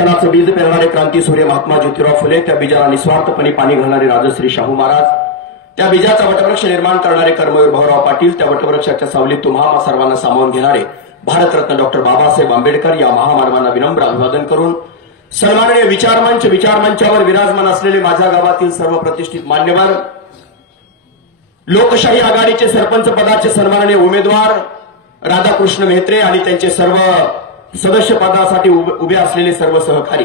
शिक्षणाचं बीज पेरणारे क्रांतीसूर्य महात्मा ज्योतिराव फुले, त्या बीजाला निस्वार्थपणे पाणी घालणारे राजश्री शाहू महाराज, त्या बीजाचा वटवृक्ष निर्माण करणारे कर्मवीर भाऊराव पाटील, त्या वटवृक्षाच्या सावलीत तुम्हा सर्वांना सामावून घेणारे भारतरत्न डॉक्टर बाबासाहेब आंबेडकर या महामानवांना विनम्र अभिवादन करून सन्माननीय विचारमंचावर विराजमान असलेले माझ्या गावातील सर्व प्रतिष्ठित मान्यवर, लोकशाही आघाडीचे सरपंच पदाचे सन्माननीय उमेदवार राधाकृष्ण मेहत्रे आणि त्यांचे सर्व सदस्य पदासाठी उभे असलेले सर्व सहकारी,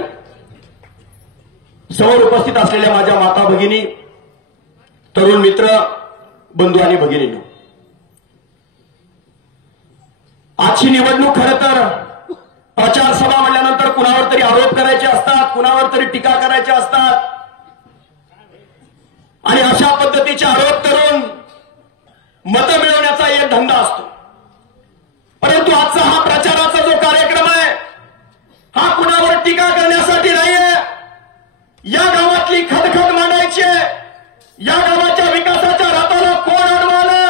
समोर उपस्थित असलेल्या माझ्या माता भगिनी, तरुण मित्र, बंधू आणि भगिनींनो, आजची निवडणूक खरं तर प्रचार सभा म्हणल्यानंतर कुणावर तरी आरोप करायचे असतात, कुणावर तरी टीका करायचे असतात आणि अशा पद्धतीचे आरोप करून मतं मिळवण्याचा एक धंदा असतो. परंतु आजचा हा प्रचाराचा जो कार्यक्रम आहे हा कुणावर टीका करण्यासाठी नाहीये. या गावातली खदखद मांडायची, या गावाच्या विकासाच्या रथाला कोण अडवलं,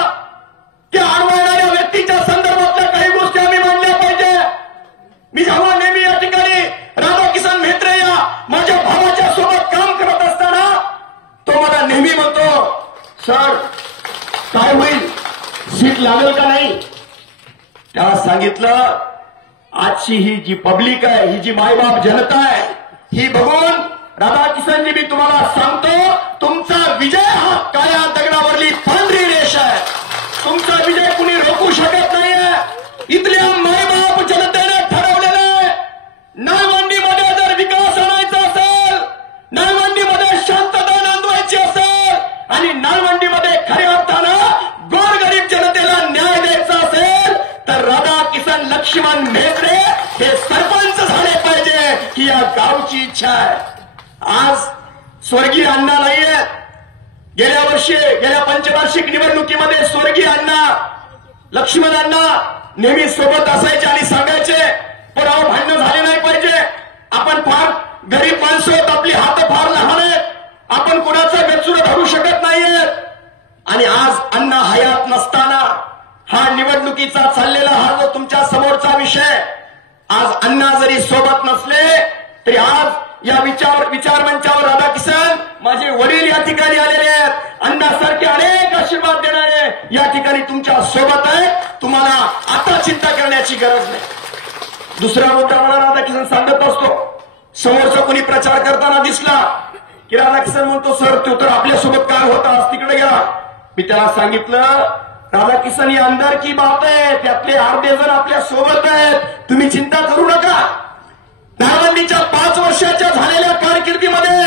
त्या अडवणाऱ्या व्यक्तीच्या संदर्भातल्या काही गोष्टी आम्ही मांडल्या पाहिजे. मी जेव्हा नेहमी या ठिकाणी राधाकिसन मेहत्रे या माझ्या भावाच्या सोबत काम करत असताना तो मला नेहमी म्हणतो, सर काय होईल, सीट लागेल का नाही. त्याला सांगितलं, आजची ही जी पब्लिक आहे, ही जी मायबाप जनता आहे, ही बघून राधाकिसनजी मी तुम्हाला सांगतो, तुमचा विजय हा काळ्या दगडावरली पांढरी रेष आहे. तुमचा विजय कुणी रोखू शकत नाहीये. इथल्या मायबाप जनतेने ठरवलेलं आहे, नळवंडीमध्ये जर विकास आणायचा असेल, नळवंडीमध्ये शांतता नांदवायची असेल आणि नळवंडीमध्ये खऱ्या अर्थानं गोरगरीब जनतेला न्याय द्यायचा असेल तर राधाकिसन लक्ष्मण मेहत्रे हे सरपंच झाले पाहिजे ही या गावची इच्छा आहे. आज स्वर्गीय अण्णा नाहीये. गेल्या पंचवार्षिक निवडणुकीमध्ये स्वर्गीय अण्णा, लक्ष्मण अण्णा नेहमी सोबत असायचे आणि सांगायचे, पण अहो भांडणं झाले नाही पाहिजे. आपण फार गरीब माणसं आहोत, आपली हात फार लहान आहेत, आपण कुणाचा गचूर धरू शकत नाहीये. आणि आज अण्णा हयात नसताना हा निवडणुकीचा चाललेला हा जो तुमच्या समोरचा विषय, आज अण्णा जरी सोबत नसले तरी आज या विचार मंचावर राधाकिसन माझे वडील या ठिकाणी आलेले आहेत. अण्णासारखे अनेक आशीर्वाद देणारे या ठिकाणी तुमच्या सोबत आहे. तुम्हाला आता चिंता करण्याची गरज नाही. दुसरा मुद्दा मला राधाकिसन सांगत असतो, समोरचा कोणी प्रचार करताना दिसला की राधाकिसन म्हणतो, सर तो तर आपल्यासोबत काय होता, आज तिकडे गेला. मी त्याला सांगितलं, राधाकिसन ही अंदर की बात आहे, त्यातले अर्धे जण आपल्या सोबत आहेत, तुम्ही चिंता करू नका. नाळवंडीच्या 5 वर्षाच्या झालेल्या कारकिर्दीमध्ये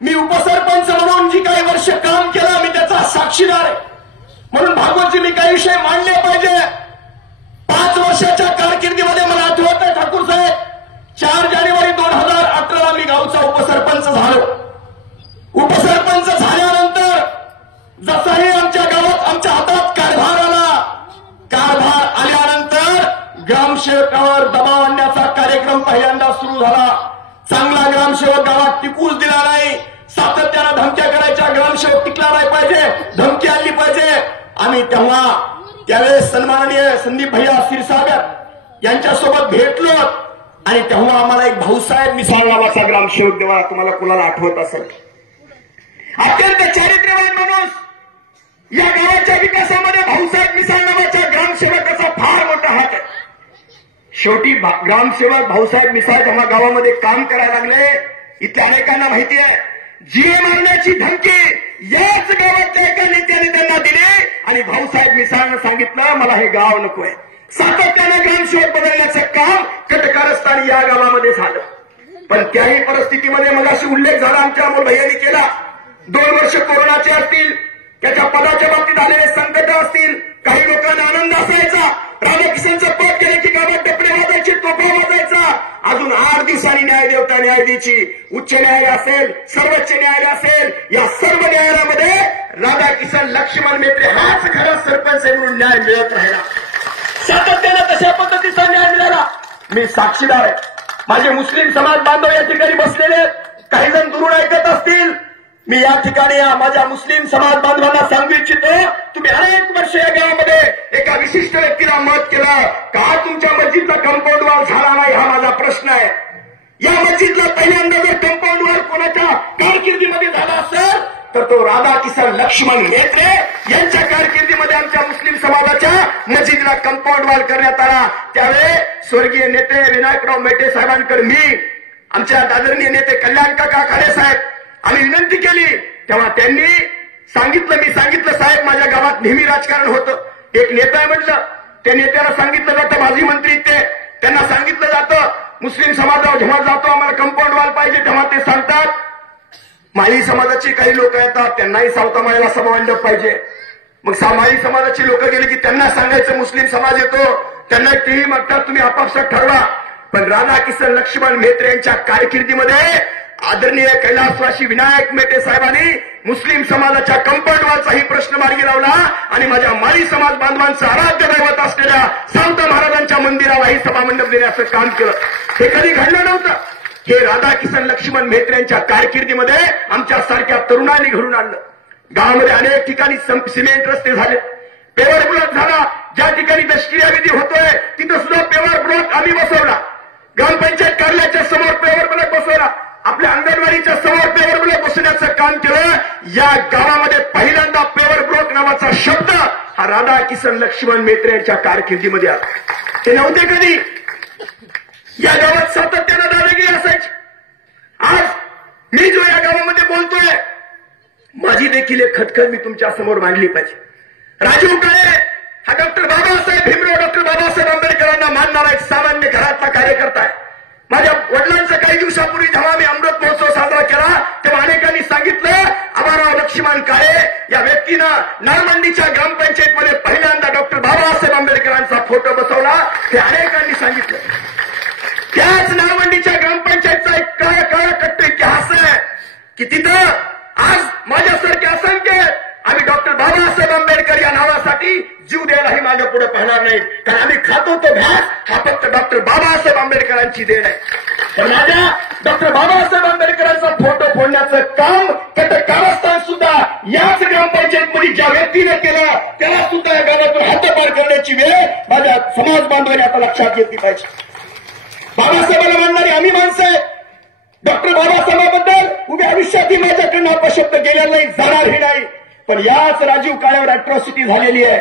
मी उपसरपंच म्हणून जी काही वर्ष काम केलं मी त्याचा साक्षीदार आहे. म्हणून भागवतजी मी काही विषय मांडले पाहिजे. 5 वर्षाच्या कारकिर्दीमध्ये मला आठवत आहे ठाकूर साहेब, 4 जानेवारी 2018 मी गावचा उपसरपंच झालो. उपसरपंच झाल्यानंतर जसाही आमच्या गावात आमच्या हातात कारभार आल्यानंतर ग्रामसेवकावर दबाव आणण्याचा कार्यक्रम पहिल्यांदा सुरू झाला. चांगला ग्रामसेवक गावात टिकूच दिला नाही. सातत्यानं धमक्या करायच्या, ग्रामसेवक टिकला नाही पाहिजे, धमकी आली पाहिजे. आम्ही त्यावेळेस सन्माननीय संदीप भैया क्षीरसागर यांच्यासोबत भेटलो आणि तेव्हा आम्हाला एक भाऊसाहेब मिसाळ नावाचा ग्रामसेवक देवा, तुम्हाला कुणाला आठवत असेल, अत्यंत चारित्र्यवान माणूस. या गावाच्या विकासामध्ये भाऊसाहेब मिसाळ नावाच्या ग्रामसेवकाचा फार मोठा हात आहे. शेवटी ग्रामसेवक भाऊसाहेब मिसाळ जेव्हा गावामध्ये काम करायला लागले, इथल्या अनेकांना माहिती आहे, जीवे मारण्याची धमकी याच गावाच्या एका नेत्याने त्यांना दिली आणि भाऊसाहेब मिसाळनं सांगितलं, मला हे गाव नकोय. सातत्यानं ग्रामसेवक बदलण्याचं काम कटकारस्थानी या गावामध्ये झालं. पण त्याही परिस्थितीमध्ये मगाशी उल्लेख झाला आमच्या अमोल भैयांनी केला, 2 वर्ष कोरोनाचे असतील, त्याच्या पदाच्या बाबतीत आलेले संकट असतील, काही लोकांना आनंद असायचा, राधाकिसनचं पद केलं की गावात टपले वाजायचे, तोफा वाजायचा. अजून 8 दिवसांनी न्यायदेवता न्याय द्यायची. उच्च न्यायालय असेल, सर्वोच्च न्यायालय असेल, या सर्व न्यायालयामध्ये राधाकिसन लक्ष्मण मेहत्रे हाच खरा सरपंच म्हणून न्याय मिळत राहिला. सातत्यानं तशा पद्धतीचा न्याय मिळाला. मी साक्षीदार आहे. माझे मुस्लिम समाज बांधव या ठिकाणी बसलेले, काही जण दुरून ऐकत असतील. मी या ठिकाणी माझ्या मुस्लिम समाज बांधवांना सांगू इच्छितो, तुम्ही अनेक वर्ष या गावामध्ये एका विशिष्ट व्यक्तीला मत केलं का तुमच्या मस्जिदचा कंपाऊंड वॉल झाला नाही, हा माझा प्रश्न आहे. या मस्जिदला पहिल्यांदा जर कंपाऊंड वॉल कोणाच्या कारकिर्दीमध्ये झाला असेल तर तो राधाकिशन लक्ष्मण मेत्रे यांच्या कारकिर्दीमध्ये आमच्या मुस्लिम समाजाच्या मस्जिदला कंपाऊंड वॉल करण्यात आला. त्यावेळी स्वर्गीय नेते विनायकराव मेटे साहेबांकडे मी आमच्या आदरणीय नेते कल्याण काका खाडे साहेब आम्ही विनंती केली. तेव्हा त्यांनी सांगितलं, मी सांगितलं साहेब माझ्या गावात नेहमी राजकारण होतं, एक नेता आहे म्हटलं, त्या नेत्याला सांगितलं जातं माजी मंत्री ते, त्यांना सांगितलं जातं मुस्लिम समाजावर जेव्हा जातो आम्हाला कंपाऊंड वॉल पाहिजे तेव्हा ते सांगतात माळी समाजाची काही लोक येतात त्यांनाही सावता माळीला सभा मंडप पाहिजे. मग माळी समाजाची लोक गेले की त्यांना सांगायचं मुस्लिम समाज येतो, त्यांना तेही म्हणतात तुम्ही आपापसात ठरवा. पण राधाकिशन लक्ष्मण मेत्रे यांच्या कारकिर्दीमध्ये आदरणीय कैलासवासी विनायक मेटे साहेबांनी मुस्लिम समाजाच्या कंपाऊंड वॉलचाही प्रश्न मार्गी लावला आणि माझ्या माळी समाज बांधवांचं आराध्य दैवत असलेल्या सावता महाराजांच्या मंदिरालाही सभामंडप देण्याचं काम केलं. हे कधी घडलं नव्हतं. हे राधाकिशन लक्ष्मण मेत्रे यांच्या कारकिर्दीमध्ये आमच्या सारख्या तरुणांनी घडून आणलं. गावामध्ये अनेक ठिकाणी सिमेंट रस्ते झाले, पेवर ब्लॉक झाला, ज्या ठिकाणी दशक्रियाविधी होतोय तिथं सुद्धा पेवर ब्लॉक आम्ही बसवला. ग्रामपंचायत कार्यालयाच्या समोर पेवर ब्लॉक बसवला, आपल्या अंगणवाडीच्या समोर पेवर ब्लॉक बसवण्याचं काम केलं. या गावामध्ये पहिल्यांदा पेवर ब्लॉक नावाचा शब्द हा राधाकिशन लक्ष्मण मेत्रे यांच्या कारकिर्दीमध्ये आला. ते नव्हते कधी. या गावात सातत्यानं दादागिरी असायची. आज मी जो या गावामध्ये बोलतोय माझी देखील एक खटखट मी तुमच्या समोर मांडली पाहिजे. राजीव काळे हा डॉक्टर बाबासाहेब भीमराव डॉक्टर बाबासाहेब आंबेडकरांना मानणारा एक सामान्य घरातला कार्यकर्ता आहे. माझ्या वडिलांचा काही दिवसापूर्वी जेव्हा मी अमृत महोत्सव साजरा केला तेव्हा अनेकांनी सांगितलं आबाराव लक्ष्मण काळे या व्यक्तीनं नाळमंडीच्या ग्रामपंचायतमध्ये पहिल्यांदा डॉक्टर बाबासाहेब आंबेडकरांचा फोटो बसवला. हे अनेकांनी सांगितलं. त्याच नाळमंडीच्या ग्रामपंचायतचा एक काळा कट्ट इतिहास आहे की तिथं आज माझ्यासारखे असंख्य आम्ही डॉक्टर बाबासाहेब आंबेडकर या नावासाठी जीव द्यायलाही माझ्या पुढे पाहणार नाही, कारण आम्ही खातो तो घास हा फक्त डॉक्टर बाबासाहेब आंबेडकरांची देण आहे. तर माझ्या डॉक्टर बाबासाहेब आंबेडकरांचा फोटो फोडण्याचं काम कारस्थान सुद्धा याच ग्रामपंचायतमध्ये ज्या व्यक्तीने केलं त्याला सुद्धा या गावातून हद्दपार करण्याची वेळ माझ्या समाज बांधवांनी आता लक्षात घेतली पाहिजे. बाबासाहेबांना मानणारी आम्ही माणसं आहे. डॉक्टर बाबासाहेबांबद्दल उभ्या आयुष्यातही माझ्याकडनं अपशब्द गेलेला नाही, जाणारही नाही. पण याच राजीव काळेवर अॅट्रॉसिटी झालेली आहे.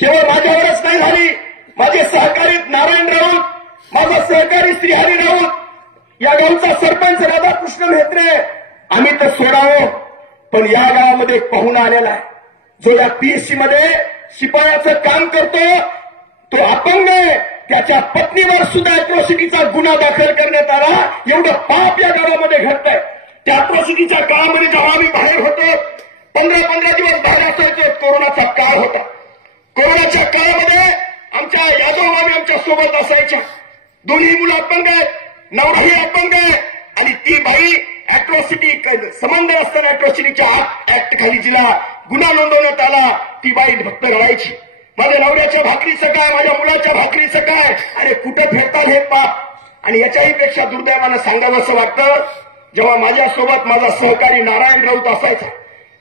केवळ माझ्यावरच नाही झाली, माझे सहकारी नारायण राऊत, माझा सहकारी श्रीहरी राऊत, या गावचा सरपंच राधाकृष्ण मेत्रे, आम्ही तर सोडावं. पण या गावामध्ये एक पाहुणा आलेला आहे जो या पीएससी मध्ये शिपायाचं काम करतो, तो अपंग आहे. त्याच्या पत्नीवर सुद्धा अॅट्रॉसिटीचा गुन्हा दाखल करण्यात आला. एवढं पाप या गावामध्ये घडतंय. त्या अॅट्रॉसिटीच्या काळामध्ये जेव्हा आम्ही बाहेर होतो 15 दिवस बाहेर असायचे. कोरोनाचा काळ होता. कोरोनाच्या काळामध्ये आमच्या यादव मामी आमच्या सोबत असायच्या. दोन्ही मुलं अपंग आहेत, नवराही अपंग आहे आणि ती बाई अॅट्रॉसिटी संबंध असताना अॅट्रॉसिटीच्या ऍक्ट खाली जिला गुन्हा नोंदवण्यात आला ती बाई फक्त रडायची. माझ्या नवऱ्याच्या भाकरीचं काय, माझ्या मुलाच्या भाकरीचं काय, अरे कुठं फेडतात हे पाप. आणि याच्याही पेक्षा दुर्दैवानं सांगावं असं वाटतं जेव्हा माझ्यासोबत माझा सहकारी नारायण राऊत असायचा.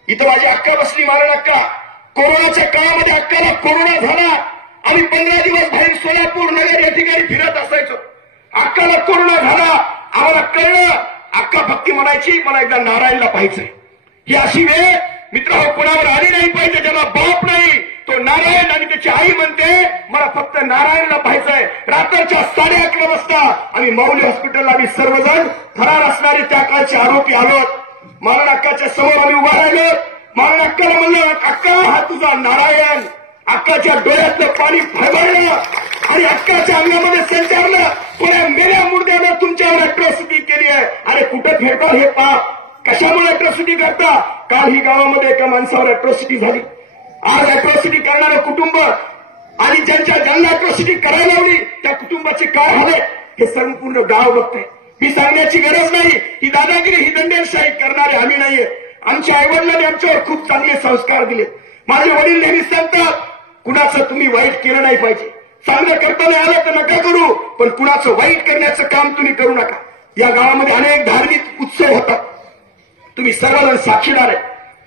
इथं माझी अक्का बसली, मारण अक्का. कोरोनाच्या काळामध्ये अक्काला कोरोना झाला. आम्ही 15 दिवस बाहेर सोलापूर नगर या ठिकाणी फिरत असायचो. अक्काला कोरोना झाला, आम्हाला कळलं. अक्का भक्ती म्हणायची मला एकदा नारायणला पाहायचंय. ही अशी वेळ मित्र कोणावर आली नाही पाहिजे. ज्याला बाप नाही तो नारायण आणि त्याची आई म्हणते मला फक्त नारायणला पाहायचंय. रात्रीच्या 11:30 वाजता आम्ही माऊली हॉस्पिटलला आम्ही सर्वजण फरार असणारे त्या काळचे आरोपी आलो. मारण अक्काच्या समोर आम्ही उभा राहिलो. मारण अक्काला म्हणलं अक्का हा तुझा नारायण. अक्काच्या डोळ्यातलं पाणी फळवळलं आणि अक्काच्या अंगामध्ये संचारलं कोणा मेल्या मुर्द्यानं तुमच्यावर अॅट्रॉसिटी केली आहे. अरे कुठं फेडता हे पाप, कशामुळे अॅट्रॉसिटी करता. काल ही गावामध्ये एका माणसावर अॅट्रॉसिटी झाली. आज अॅट्रॉसिटी करणारं कुटुंब आणि ज्यांना अॅट्रॉसिटी करायला लावली त्या कुटुंबाची काय हवे हे संपूर्ण गाव बघतंय. ही सांगण्याची गरज नाही. ही दादागिरी ही दंडेलशाही करणारे आम्ही नाहीये. आमच्या आईवडिलांनी आमच्यावर खूप चांगले संस्कार दिले. माझे वडील नेहमी सांगतात कुणाचं तुम्ही वाईट केलं नाही पाहिजे. चांगलं करताना आलं तर नका करू, पण कुणाचं वाईट करण्याचं काम तुम्ही करू नका. या गावामध्ये अनेक धार्मिक उत्सव होतात. तुम्ही सर्वजण साक्षीदार आहे.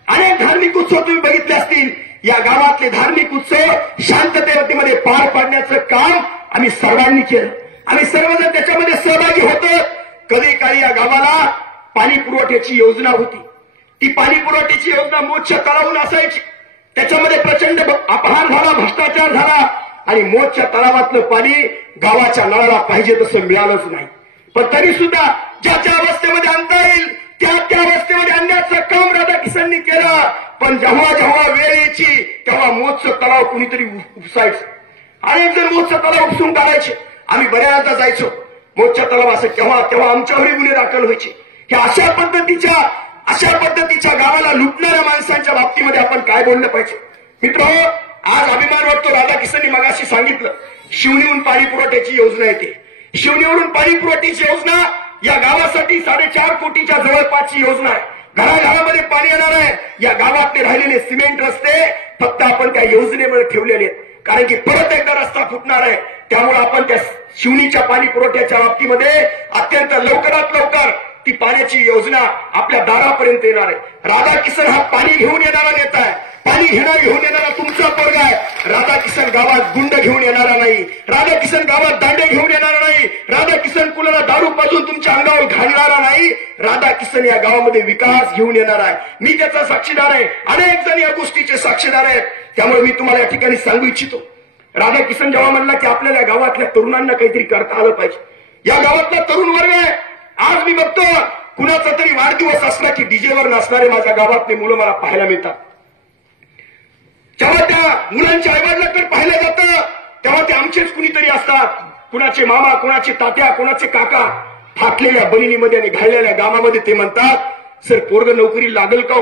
अनेक धार्मिक उत्सव तुम्ही बघितले असतील. या गावातले धार्मिक उत्सव शांततेमध्ये पार पाडण्याचं काम आम्ही सर्वांनी केलं. आम्ही सर्वजण त्याच्यामध्ये सहभागी होतो. कधी काळी या गावाला पाणी पुरवठ्याची योजना होती. ती पाणी पुरवठ्याची योजना मोर्चा तळावून असायची. त्याच्यामध्ये प्रचंड अपहार झाला, भ्रष्टाचार झाला आणि मोर्चा तळावातलं पाणी गावाच्या नळाला पाहिजे तसं मिळालंच नाही. पण तरी सुद्धा ज्या अवस्थेमध्ये आणता येईल त्या अवस्थेमध्ये आणण्याचं काम राधाकिसननी केलं. पण जेव्हा वेळ यायची तेव्हा मोजचं तलाव कुणीतरी उपसायचं. अनेक जण मोजचं तलाव उपसून काढायचे. आम्ही बऱ्याचदा जायचो मोजच्या तलाव असं तेव्हा आमच्यावरही गुन्हे दाखल व्हायचे. हे अशा पद्धतीच्या गावाला लुटणाऱ्या माणसांच्या बाबतीमध्ये आपण काय बोललं पाहिजे. मित्र, आज अभिमान वाटतो. राधाकिसननी मगाशी सांगितलं शिवणीहून पाणी पुरवठ्याची योजना येते. शिवणीवरून पाणी पुरवठ्याची योजना या गावासाठी 4.5 कोटीच्या जवळपासची योजना आहे. घराघरामध्ये पाणी येणार आहे. या गावातले राहिलेले सिमेंट रस्ते फक्त आपण त्या योजनेमध्ये ठेवलेले आहेत. कारण की परत एकदा रस्ता फुटणार आहे. त्यामुळे आपण त्या शिवणीच्या पाणी पुरवठ्याच्या बाबतीमध्ये अत्यंत लवकरात लवकर ती पाण्याची योजना आपल्या दारापर्यंत येणार आहे. राधाकिसन हा पाणी घेऊन येणारा नेता आहे. पाणी घेऊन येणारा तुमचा वर्ग आहे. राधाकिसन गावात गुंड घेऊन येणारा नाही. राधाकिसन गावात दांडे घेऊन येणारा नाही. राधाकिसन कुणाला दारू पाजून तुमच्या अंगावर घालणारा नाही. राधाकिसन या गावामध्ये विकास घेऊन येणार आहे. मी त्याचा साक्षीदार आहे. अनेक जण या गोष्टीचे साक्षीदार आहेत. त्यामुळे मी तुम्हाला या ठिकाणी सांगू इच्छितो, राधाकिसन जेव्हा म्हणला की आपल्याला गावातल्या तरुणांना काहीतरी करता आलं पाहिजे. या गावातला तरुण वर्ग आहे. आज मी बघतो कुणाचा तरी वाढदिवस असला की डीजेवर नाचणारे माझ्या गावातले मुलं मला पाहायला मिळतात. जेव्हा त्या मुलांच्या आईवडिलांकडे पाहिलं जातं तेव्हा ते आमचेच कुणीतरी असतात. कुणाचे मामा, कुणाचे तात्या, कुणाचे काका. फाटलेल्या बनिनीमध्ये आणि घाललेल्या गावामध्ये ते म्हणतात, सर पोरग नोकरी लागल का?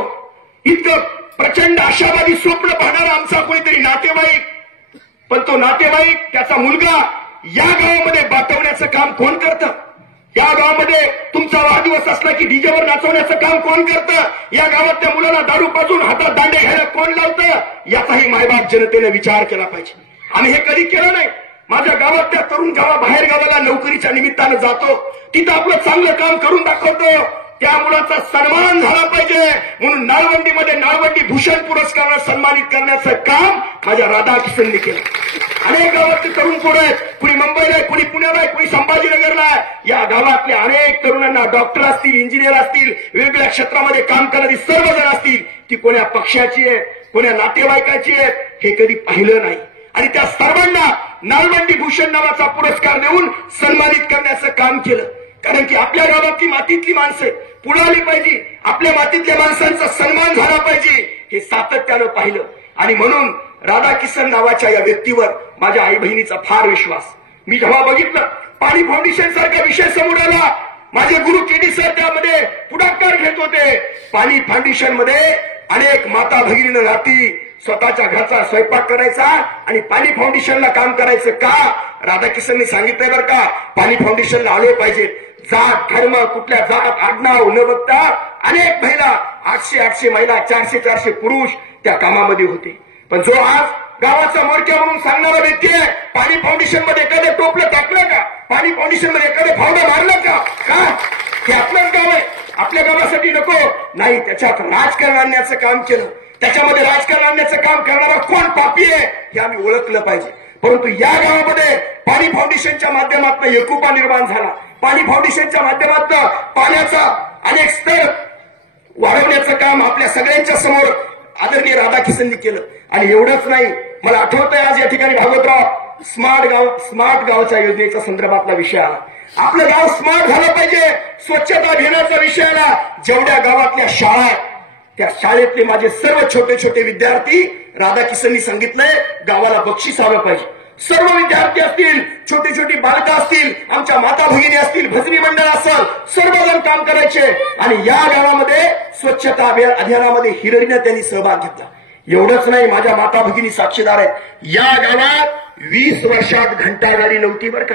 इतकं प्रचंड आशावादी स्वप्न पाहणारा आमचा कोणीतरी नातेवाईक. पण तो नातेवाईक, त्याचा मुलगा या गावामध्ये बाटवण्याचं काम कोण करतं? या गावामध्ये तुमचा वाढदिवस असला की डीजेवर नाचवण्याचं काम कोण करतं? या गावातल्या मुलांना दारू पाजून हातात दांडे घ्यायला कोण लावतं? याचाही मायबाप जनतेने विचार केला पाहिजे. आम्ही हे कधी केलं नाही. माझ्या गावातल्या तरुण बाहेर गावाला नोकरीच्या निमित्तानं जातो. तिथं आपलं चांगलं काम करून दाखवतो. त्या मुलाचा सन्मान झाला पाहिजे म्हणून नाळवंडीमध्ये नाळवंडी भूषण पुरस्काराने सन्मानित करण्याचं काम माझ्या राधाकिसनने केलं. अनेक गावातले तरुण पोरं आहेत. कुणी मुंबईला आहे, कुणी पुण्याला आहे, कुणी संभाजीनगरला आहे. या गावातल्या अनेक तरुणांना डॉक्टर असतील, इंजिनियर असतील, वेगवेगळ्या क्षेत्रामध्ये काम करणारी सर्वजण असतील, ती कोण्या पक्षाची आहे, कोण्या नातेवाईकाची आहे हे कधी पाहिलं नाही. आणि त्या सर्वांना नाळवंडी भूषण नावाचा पुरस्कार देऊन सन्मानित करण्याचं काम केलं. कारण की आपल्या गावातली मातीतली माणसं पुढे आली पाहिजे. आपल्या मातीतल्या माणसांचा सन्मान झाला पाहिजे हे सातत्यानं पाहिलं. आणि म्हणून राधाकिसन नावाच्या या व्यक्तीवर माझ्या आई बहिणीचा फार विश्वास. मी जेव्हा बघितलं पाणी फाउंडेशन सारखा विषय समोर आला, माझे गुरु केडी सर त्यामध्ये पुढाकार घेत होते. पाणी फाउंडेशन मध्ये अनेक माता भगिनीनं रात्री स्वतःच्या घरचा स्वयंपाक करायचा आणि पाणी फाउंडेशनला काम करायचं का? राधाकिसननी सांगितलंय बरं का, पाणी फाउंडेशनला आले पाहिजे. जात, धर्म, कुठल्या जात, आडनाव न बघता अनेक महिला, 800 महिला, 400 पुरुष त्या कामामध्ये होते. पण जो आज गावाचा मोर्चा म्हणून सांगणारा व्यक्ती आहे, पाणी फाउंडेशन मध्ये एखादं टोपलं टाकलं का? पाणी फाउंडेशन मध्ये एखादं फावडं मारलं का? हे आपलंच गाव आहे, आपल्या गावासाठी नको नाही. त्याच्यात राजकारण आणण्याचं काम केलं. त्याच्यामध्ये राजकारण आणण्याचं काम करणारा कोण पापी आहे हे आम्ही ओळखलं पाहिजे. परंतु या गावामध्ये पाणी फाउंडेशनच्या माध्यमातून एकोपा निर्माण झाला. पाणी फाउंडेशनच्या माध्यमातून पाण्याचा अनेक स्तर वाढवण्याचं काम आपल्या सगळ्यांच्या समोर आदरणीय राधाकिसननी केलं. आणि एवढंच नाही, मला आठवतंय आज या ठिकाणी भागवतराव स्मार्ट गावच्या योजनेच्या संदर्भातला विषय आला. आपलं गाव स्मार्ट झालं पाहिजे, स्वच्छता घेण्याचा विषय आला. जेवढ्या गावातल्या शाळा आहेत त्या शाळेतले माझे सर्व छोटे छोटे विद्यार्थी राधाकिसननी सांगितलंय गावाला बक्षीस आलं पाहिजे. सर्व विद्यार्थी असतील, छोटी छोटी बालकं असतील, आमच्या माता भगिनी असतील, भजनी मंडळ असेल, सर्वजण काम करायचे. आणि या गावामध्ये स्वच्छता अभियानामध्ये हिरडीनं त्यांनी सहभाग घेतला. एवढंच नाही, माझ्या माता भगिनी साक्षीदार आहेत. या गावात 20 वर्षात घंटागाडी नव्हती बरं का.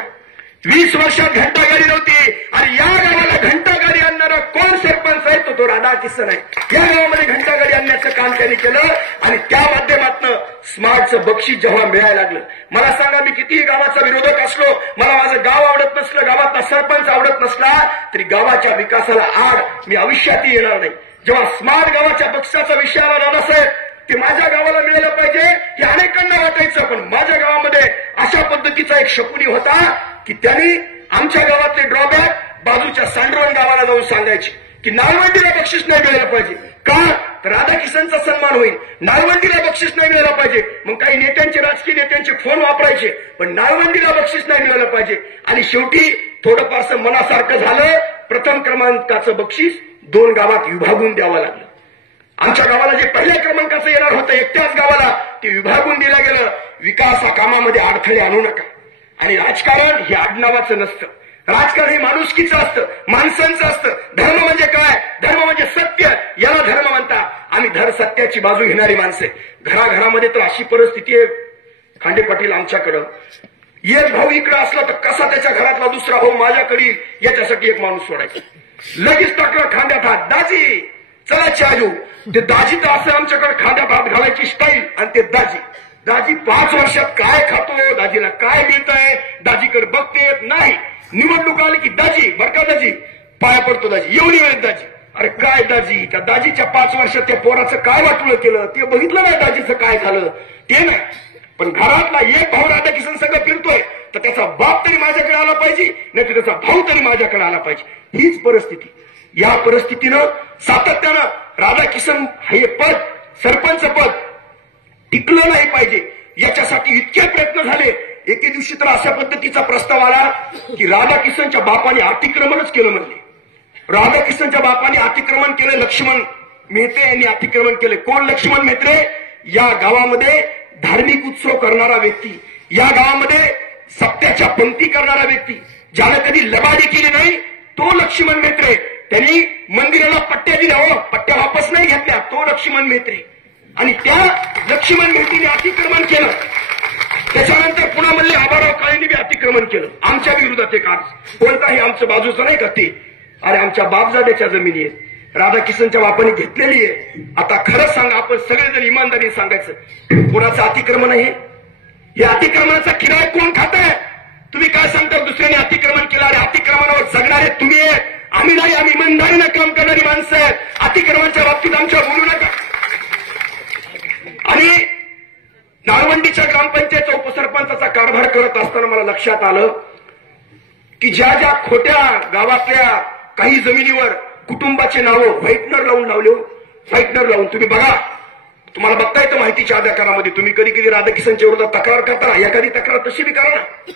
20 वर्षात घंटागाडी नव्हती. आणि या गावाला घंटागाडी आणणारा कोण सरपंच आहे तो राधाकिसन आहे. या गावामध्ये घंटागाडी आणण्याचं काम त्यांनी केलं. आणि त्या माध्यमातून स्मार्टचं बक्षीस जेव्हा मिळायला लागलं, मला सांगा, मी कितीही गावाचा विरोधक असलो, मला माझं गाव आवडत नसलं, गावातला सरपंच आवडत नसला तरी गावाच्या विकासाला आड मी आयुष्यातही येणार नाही. जेव्हा स्मार्ट गावाच्या बक्षिसाचा विषय आला दादासाहेब, ते माझ्या गावाला मिळालं पाहिजे हे अनेकांना वाटायचं. पण माझ्या गावामध्ये अशा पद्धतीचा एक शकुनी होता की त्यांनी आमच्या गावातले ड्रॉबॅक बाजूच्या सांडवण गावाला जाऊन सांगायचे की नाळवंडीला बक्षीस नाही मिळायला पाहिजे. का? तर राधाकिशनचा सन्मान होईल. नाळवंडीला बक्षीस नाही मिळायला पाहिजे. मग काही नेत्यांचे, राजकीय नेत्यांचे फोन वापरायचे, पण नाळवंडीला बक्षीस नाही मिळालं पाहिजे. आणि शेवटी थोडंफारसं मनासारखं झालं. प्रथम क्रमांकाचं बक्षीस 2 गावात विभागून द्यावं लागलं. आमच्या गावाला जे पहिल्या क्रमांकाचं येणार होतं एकट्याच गावाला, ते विभागून दिलं गेलं. विकास कामामध्ये अडथळे आणू नका. आणि राजकारण हे आडनावाचं नसतं. राजकारण हे माणुसकीचं असतं, माणसांचं असतं. धर्म म्हणजे काय? धर्म म्हणजे सत्य. याला धर्म म्हणतात. आम्ही सत्याची बाजू घेणारी माणसे. घराघरामध्ये तर अशी परिस्थिती आहे खांडे पाटील आमच्याकडं, एक भाऊ इकडे असला तर कसा त्याच्या घरातला दुसरा भाऊ माझ्याकडे याच्यासाठी एक माणूस सोडायचा. लगेच टाकलं खांद्यात हात, दाजी चला चहा घेऊ. ते दाजी तर असं आमच्याकडे खांद्यात हात घालायची स्टाईल. आणि ते दाजी 5 वर्षात काय खातो, दाजीला काय मिळतंय, दाजीकडे बघते नाही. निवडणूक आली की दाजी, बर का दाजी, पाया पडतो दाजी, एवढी वेळ दाजी. अरे काय दाजी, त्या दाजीच्या 5 वर्षात त्या पोराचं काय वाटलं केलं ते बघितलं नाही, दाजीचं काय झालं ते नाही. पण घरातला एक भाऊ राधाकिशन संघ फिरतोय तर त्याचा बाप तरी माझ्याकडे आला पाहिजे, नाही तर त्याचा भाऊ तरी माझ्याकडे आला पाहिजे. हीच परिस्थिती. या परिस्थितीनं सातत्यानं राधाकिशन हे पद, सरपंच पद टिकलं नाही पाहिजे. याच्यासाठी इतके प्रयत्न झाले. एके दिवशी तर अशा पद्धतीचा प्रस्ताव आला की राधाकिशनच्या बापाने अतिक्रमणच केलं म्हणले. राधाकिशनच्या बापाने अतिक्रमण केलं. लक्ष्मण मेहते यांनी अतिक्रमण केले. कोण लक्ष्मण मेहते? या गावामध्ये धार्मिक उत्सव करणारा व्यक्ती, या गावामध्ये सप्त्याच्या पंक्ती करणारा व्यक्ती, ज्याला कधी लबाडी केली नाही तो लक्ष्मण मेहते. त्यांनी मंदिराला पट्ट्या दिल्या, हो पट्ट्या वापस नाही घेतल्या, तो लक्ष्मण मेहते. आणि त्या लक्ष्मण मेहतेने अतिक्रमण केलं. त्याच्यानंतर पुन्हा म्हणले आबाराव काळेंनी बी अतिक्रमण केलं आमच्या विरोधात. एक आज कोणताही आमचं बाजूचं नाही का ते. अरे आमच्या बापजाद्याच्या जमिनी आहेत, राधाकिशनच्या बापाने घेतलेली आहे. आता खरंच सांगा, आपण सगळेजण इमानदारीने सांगायचं, कोणाचं अतिक्रमण आहे? हे अतिक्रमणाचा किराया कोण खात आहे? तुम्ही काय सांगता दुसऱ्याने अतिक्रमण केलं? अरे अतिक्रमणावर जगणारे तुम्ही आहे, आम्ही नाही. आम्ही इमानदारीनं काम करणारी माणसं आहेत. अतिक्रमणाच्या बाबतीत आमच्या बोलू नका. आणि नाळवंडीच्या ग्रामपंचायतचा उपसरपंचाचा कारभार करत असताना मला लक्षात आलं की ज्या ज्या खोट्या गावातल्या काही जमिनीवर कुटुंबाचे नावं व्हाईटनर लावून लावले, व्हाईटनर लावून. तुम्ही बघा, तुम्हाला बघता येतं माहितीच्या अधिकारामध्ये. तुम्ही कधी कधी राधाकिशनच्या विरोधात तक्रार करता, एखादी तक्रार तशी बी करा ना.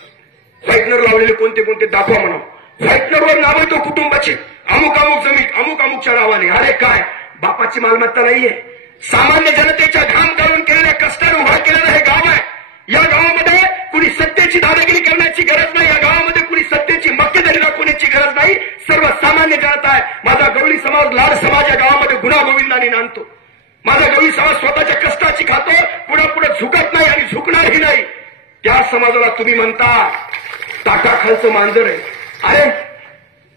व्हाईटनर लावलेले कोणते कोणते दाखवा म्हणा. व्हाईटनरवर नाव येतो कुटुंबाचे, अमुक अमुक जमीन अमुक अमुकच्या नावाने. अरे काय, बापाची मालमत्ता नाहीये. सामान्य जनतेच्या घाम काढून केलेल्या कष्टाने उभा केलेलं हे गाव आहे. या गावामध्ये कुणी सत्तेची दादागिरी करण्याची गरज नाही. या गावामध्ये कुणी सत्तेची मक्तेदारी दाखवण्याची गरज नाही. सर्वसामान्य जनता आहे. माझा गवळी समाज, लाड समाज या गावामध्ये गुन्हा गोविंदाने नांदतो. माझा गवळी समाज स्वतःच्या कष्टाची खातो, पुढे झुकत नाही आणि झुकणारही नाही. त्या समाजाला तुम्ही म्हणता ताटाखालचं मांजर आहे. अरे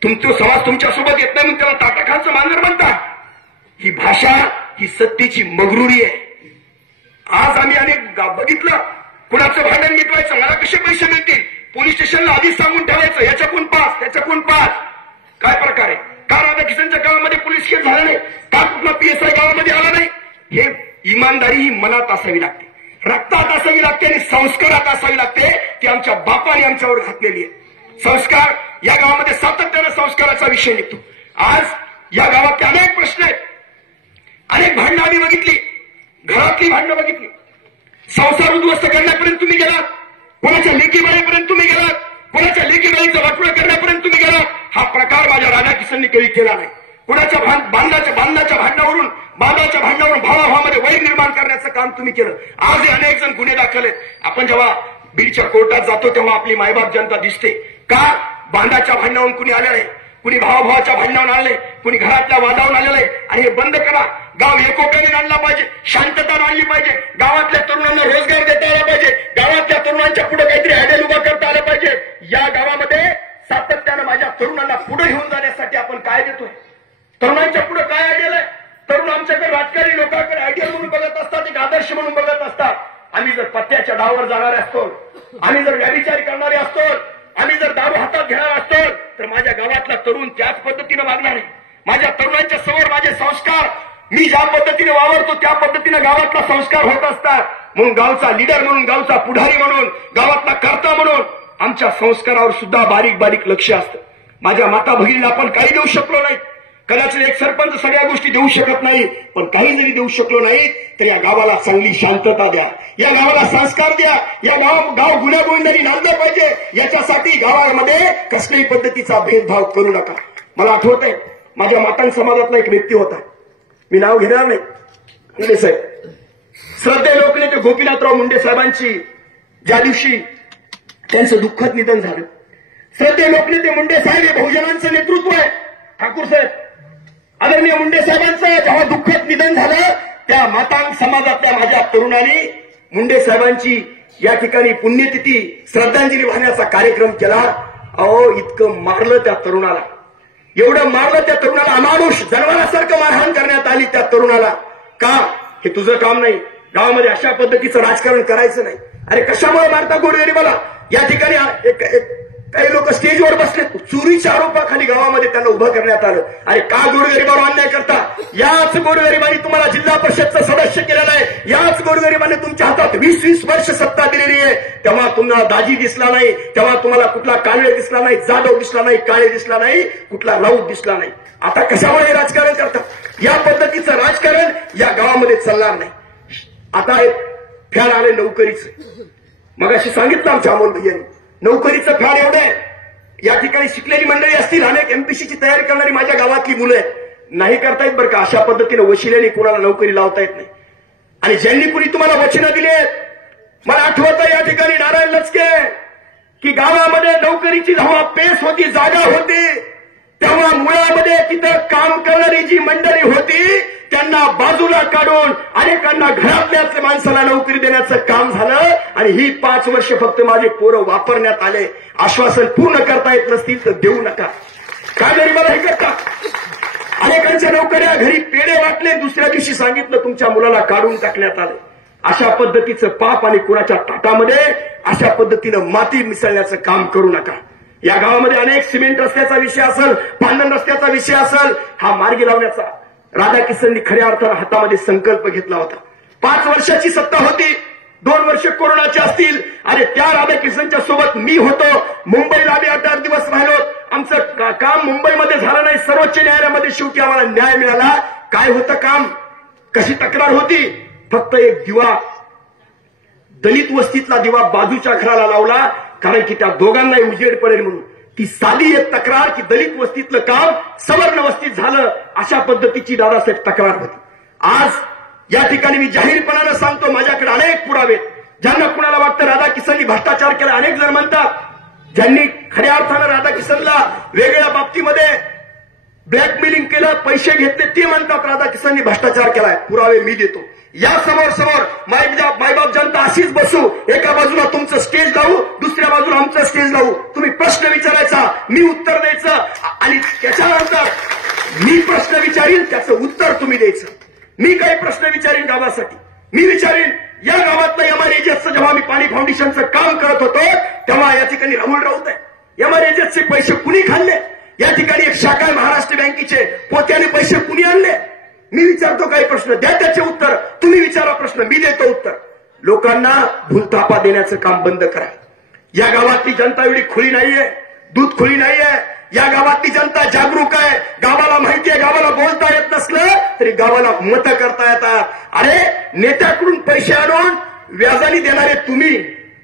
तुमचा समाज तुमच्यासोबत येत नाही म्हणून त्याला ताटाखालचं मांजर म्हणता. ही भाषा, ही सत्तेची मगरुरी आहे. आज आम्ही अनेक बघितलं, कुणाचं भांडण मिटवायचं, मला कसे पैसे मिळतील, पोलीस स्टेशनला आधीच सांगून ठेवायचं, याच्याकून पास त्याच्याकून पास. काय प्रकार आहे? का राधाकिशनच्या गावामध्ये पोलीस केस झाला नाही? का कुठला PSI गावामध्ये आला नाही? हे इमानदारी ही मनात असावी लागते, रक्तात असावी लागते आणि संस्कारात असावी लागते. ती आमच्या बापाने आमच्यावर घातलेली आहे. संस्कार या गावामध्ये सातत्यानं संस्काराचा विषय निघतो. आज या गावातले अनेक प्रश्न आहेत, अनेक भांडणं आम्ही बघितली, घरातली भांडणं बघितली. संसार उद्ध्वस्त करण्यापर्यंत तुम्ही गेलात, कोणाच्या लेकीबाळीपर्यंत तुम्ही गेलात, कोणाच्या लेकीबाळीचं वाटोळं करण्यापर्यंत तुम्ही गेलात. हा प्रकार माझ्या राधाकिशननी कधी केला नाही. कोणाच्या बांधाच्या भांडणावरून भावाभावामध्ये वैर निर्माण करण्याचं काम तुम्ही केलं. आज अनेक जण गुन्हे दाखल आहेत. आपण जेव्हा बीडच्या कोर्टात जातो तेव्हा आपली मायबाप जनता दिसते. का? बांधाच्या भांडणावरून कुणी आले नाही, कुणी भावाभावाच्या भांडणावरून आले, कुणी घरातल्या वादावरून आलेलं आहे. आणि हे बंद करा. गाव एकोप्याने आणला पाहिजे, शांतता आणली पाहिजे, गावातल्या तरुणांना रोजगार देता आला पाहिजे, गावातल्या तरुणांच्या पुढे काहीतरी आयडियल उभा करता आलं पाहिजे. या गावामध्ये सातत्यानं माझ्या तरुणांना पुढे घेऊन जाण्यासाठी आपण काय देतोय? तरुणांच्या पुढे काय आयडियल आहे? तरुण आमच्याकडे राजकारणी लोकांकडे आयडियल म्हणून बघत असतात, एक आदर्श म्हणून बघत असतात. आम्ही जर पत्त्याच्या डावावर जाणारे असतो, आम्ही जर व्यभिचार करणारे असतो, आम्ही जर दारू हातात घेणार असतो, तर माझ्या गावातला तरुण त्याच पद्धतीनं वागणार आहे. माझ्या तरुणांच्या समोर माझे संस्कार, मी ज्या पद्धतीने वावरतो त्या पद्धतीने गावातला संस्कार होत असतात. म्हणून गावचा लीडर म्हणून, गावचा पुढारी म्हणून, गावातला कर्ता म्हणून आमच्या संस्कारावर सुद्धा बारीक बारीक लक्ष असतं. माझ्या माता भगिनीला आपण काही देऊ शकलो नाही, कदाचित एक सरपंच सगळ्या गोष्टी देऊ शकत नाही, पण काही जरी देऊ शकलो नाही तर या गावाला चांगली शांतता द्या, या गावाला संस्कार द्या, या गाव गुन्हेगोविंदांनी नांदलं पाहिजे, याच्यासाठी गावामध्ये कसल्याही पद्धतीचा भेदभाव करू नका. मला आठवत आहे माझ्या मातांग समाजातला एक व्यक्ती होता, मी नाव घेणार नाही, मुंडे साहेब, श्रद्धेय लोकनेते गोपीनाथराव मुंडे साहेबांची ज्या दिवशी त्यांचं दुःखद निधन झालं. श्रद्धेय लोकनेते मुंडे साहेब हे बहुजनांचं नेतृत्व आहे. ठाकूर साहेब, आदरणीय मुंडे साहेबांचं जेव्हा दुःखद निधन झालं त्या मातांग समाजातल्या माझ्या तरुणांनी मुंडे साहेबांची या ठिकाणी पुण्यतिथी श्रद्धांजली वाहण्याचा कार्यक्रम केला. अहो इतकं मारलं त्या तरुणाला, एवढं मारलं त्या तरुणाला, अमानुष जनावरासारखं मारहाण करण्यात आली त्या तरुणाला. का? हे तुझं काम नाही, गावामध्ये अशा पद्धतीचं राजकारण करायचं नाही. अरे कशामुळे मारता गोरगरिबाला? या ठिकाणी काही लोक स्टेजवर बसले, चोरीच्या आरोपाखाली गावामध्ये त्यांना उभं करण्यात आलं. अरे का गोरगरिबावर अन्याय करता? याच गोरगरिबांनी तुम्हाला जिल्हा परिषदचं सदस्य केलेलं आहे, याच गोरगरिबांनी तुमच्या हातात 20-20 वर्ष सत्ता दिलेली आहे. तेव्हा तुम्हाला दाजी दिसला नाही, तेव्हा तुम्हाला कुठला कांबळे दिसला नाही, जाधव दिसला नाही, काळे दिसला नाही, कुठला राऊत दिसला नाही. आता कशामुळे राजकारण करतात? या पद्धतीचं राजकारण या गावामध्ये चालणार नाही. आता एक फॅड आले नोकरीचं, मगाशी सांगितलं आमच्या अमोल भैयांनी, नोकरीचं फॅड एवढं आहे. या ठिकाणी शिकलेली मंडळी असतील, अनेक एमपीसीची तयारी करणारी माझ्या गावातली मुलं आहेत, नाही करता येत बरं का. अशा पद्धतीने वशिलेने कोणाला नोकरी लावता येत नाही. आणि ज्यांनी कुणी तुम्हाला वचनं दिली आहेत, मला आठवत आहे या ठिकाणी नारायण लचके की गावामध्ये नोकरीची जेव्हा पेस होती, जागा होती, तेव्हा मुळामध्ये तिथं काम करणारी जी मंडळी होती त्यांना बाजूला काढून अनेकांना घरातल्याच माणसाला नोकरी देण्याचं काम झालं. आणि ही 5 वर्ष फक्त माझे पोरं वापरण्यात आले. आश्वासन पूर्ण करता येत नसतील तर देऊ नका. काय गरीबाला हे करता? अनेकांच्या नोकऱ्या घरी पेढे वाटले, दुसऱ्या दिवशी सांगितलं तुमच्या मुलाला काढून टाकण्यात आले. अशा पद्धतीचं पाप आणि कुणाच्या ताटामध्ये अशा पद्धतीनं माती मिसळण्याचं काम करू नका. या गावामध्ये अनेक सिमेंट रस्त्याचा विषय असेल, पांढरण रस्त्याचा विषय असेल, हा मार्गी लावण्याचा राधाकिसननी खऱ्या अर्थानं हातामध्ये संकल्प घेतला होता. 5 वर्षाची सत्ता होती, 2 वर्ष कोरोनाचे असतील. अरे त्या राधाकिसनच्या सोबत मी होतो. मुंबईला आम्ही 8 दिवस राहिलो. आमचं काम मुंबईमध्ये झालं नाही, सर्वोच्च न्यायालयामध्ये शेवटी आम्हाला न्याय मिळाला. काय होतं काम? कशी तक्रार होती? फक्त एक दिवा, दलित वस्तीतला दिवा बाजूच्या घराला लावला, कारण की त्या दोघांनाही उजेड पडेल म्हणून. ती साधी एक तक्रार की दलित वस्तीतलं काम सवर्ण वस्तीत झालं, अशा पद्धतीची दादासाहेब तक्रार होती. आज या ठिकाणी मी जाहीरपणानं सांगतो, माझ्याकडे अनेक पुरावे, ज्यांना कुणाला वाटतं राधाकिसननी भ्रष्टाचार केला. अनेक जण म्हणतात ज्यांनी खऱ्या अर्थानं राधाकिसनला वेगळ्या बाबतीमध्ये ब्लॅकमेलिंग केलं, पैसे घेतले, ते म्हणतात राधाकिसननी भ्रष्टाचार केलाय. पुरावे मी देतो. या समोर मायबाप जनता अशीच बसू, एका बाजूला तुमचं स्टेज लावू, दुसऱ्या बाजूला आमचं स्टेज लावू. तुम्ही प्रश्न विचारायचा, मी उत्तर द्यायचं, आणि त्याच्यानंतर मी प्रश्न विचारीन, त्याचं उत्तर तुम्ही द्यायचं. मी काही प्रश्न विचारीन गावासाठी, मी विचारीन या गावातलं एमआरएजेसचं जेव्हा मी पाणी फाउंडेशनचं काम करत होतो तेव्हा या ठिकाणी राहुल राऊत आहे, एमआरएजेसचे पैसे कुणी खाल्ले? या ठिकाणी एक शाखा आहे महाराष्ट्र बँकेचे, पोत्याने पैसे कुणी आणले? मी विचारतो काही प्रश्न, द्या त्याचे उत्तर. तुम्ही विचारा प्रश्न, मी देतो उत्तर. लोकांना भूलथापा देण्याचं काम बंद करा. या गावातली जनता एवढी खुली नाहीये, दूध खुली नाहीये. या गावातली जनता जागरूक आहे. गावाला माहिती आहे, गावाला बोलता येत नसलं तरी गावाला मतं करता येतात. अरे नेत्याकडून पैसे आणून व्याजाने देणारे तुम्ही.